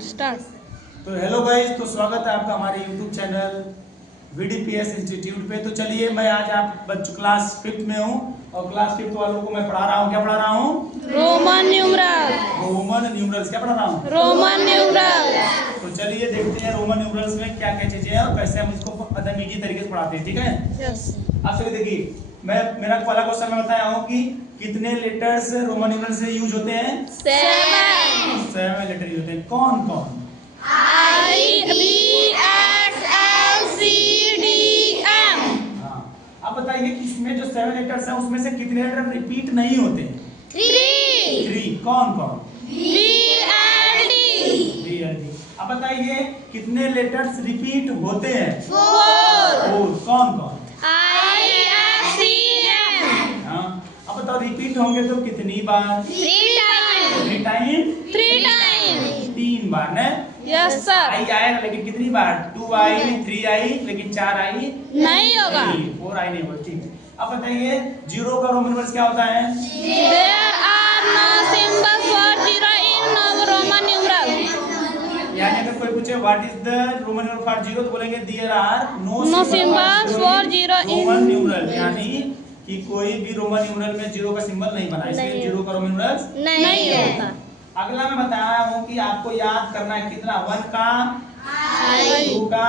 Start. तो hello guys, तो स्वागत है आपका हमारे यूट्यूब चैनल VDPS इंस्टीट्यूट पे। तो चलिए, मैं आज आप बच्चों क्लास 5th में हूँ और क्लास 5th वालों को मैं पढ़ा रहा हूँ। क्या पढ़ा रहा हूँ? Roman numeral. Roman numerals. क्या पढ़ा रहा हूँ? Roman numeral. तो चलिए देखते हैं रोमन न्यूमरल्स में क्या क्या चीजें हैं और कैसे हम इसको एकदम इजी तरीके से पढ़ाते हैं। ठीक है? यस। आप सभी देखिए, मेरा पहला क्वेश्चन मैं बताया हूँ कि कितने लेटर्स रोमन न्यूमरल से यूज होते हैं? 7 लेटर यूज होते हैं। कौन कौन? IVXLCDM। हाँ, अब बताइए कि इसमें जो 7 लेटर्स हैं उसमें से कितने लेटर रिपीट नहीं होते? 3। कौन कौन? VLD। अब बताइए कितने लेटर्स रिपीट होते हैं? 4। कौन कौन? ISCM। हाँ, अब बताओ रिपीट होंगे तो कितनी बार? 3 टाइम? 3 बार ना? Yes sir. आई आएगा लेकिन कितनी बार? 2 आई, 3 आई, लेकिन 4 आई नहीं होगा। 4 आई नहीं होगा। ठीक है, अब बताइए जीरो का रोमन नंबर क्या होता है? There are no symbols for zero in Roman numeral. यानी अगर कोई पूछे what is the Roman number for zero तो बोलेंगे there are no No symbols for zero in Roman numeral. यानी कि कोई भी रोमन न्यूमरल में जीरो का सिंबल नहीं बना, इसलिए जीरो का रोमन न्यूमरल नहीं होता। अगला मैं बताया हूँ कि आपको याद करना है कितना? 1 का, 2 का,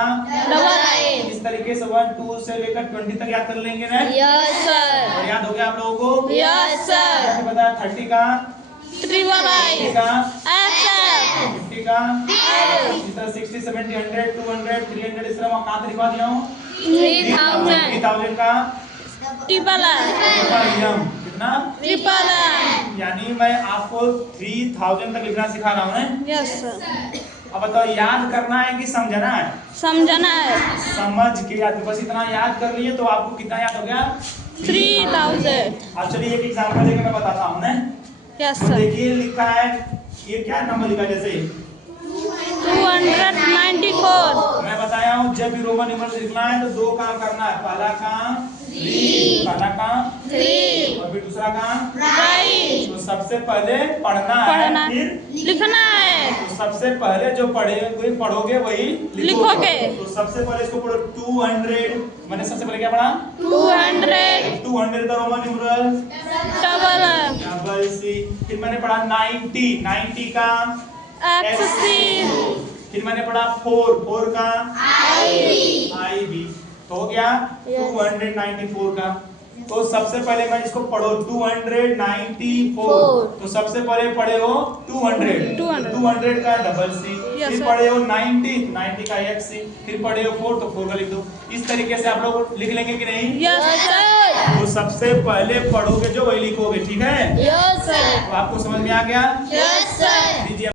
इस तरीके से 1 2 से लेकर 20 तक याद कर लेंगे ना? Yes sir. और याद हो गया आप लोगों को? Yes sir. जैसे बताया 30 का, 3 का, XL 50 का, इस तरह 60 70 100 200 300 इस तरह मैं कहाँ लिखवा दिया हूँ? 3000 3000 का ट्रिपल कितना? ट्रिपल। यानी मैं आपको 3000 तक लिखना सिखा रहा हूँ ना? Yes sir. अब बताओ याद करना है कि समझना है? समझना है। समझ के याद, बस इतना याद कर लिए तो आपको कितना याद हो गया? 3000। अब चलिए एक एग्जांपल देके मैं बताता हूँ ना। यस तो सर। देखिए लिखा है, ये क्या नंबर लिखा है? जैसे 294। मैं बताया हूँ जब भी रोमन न्यूमरल लिखना है तो 2 काम करना है। पहला काम 3 और फिर दूसरा काम। राइट। तो सबसे पहले पढ़ना पढ़ना है, फिर लिखना है। तो सबसे पहले जो पढ़ोगे वही लिखोगे। तो सबसे पहले इसको पढ़ो 200। मैंने सबसे पहले क्या पढ़ा? 200 का रोमन न्यूमरल डबल C। फिर मैंने पढ़ा 90 का XC फिर मैंने पढ़ा 4 का IV। तो हो गया 294 का। तो सबसे पहले मैं इसको पढ़ो 294। तो सबसे पहले पढ़े हो 200 का डबल C। फिर पढ़े हो 90 का XC। फिर पढ़े हो 4 तो 4 का लिख दो। इस तरीके से आप लोग लिख लेंगे कि नहीं? Yes sir. तो सबसे पहले पढ़ोगे जो वही लिखोगे। ठीक है? Yes sir. तो आपको समझ में आ गया? Yes sir.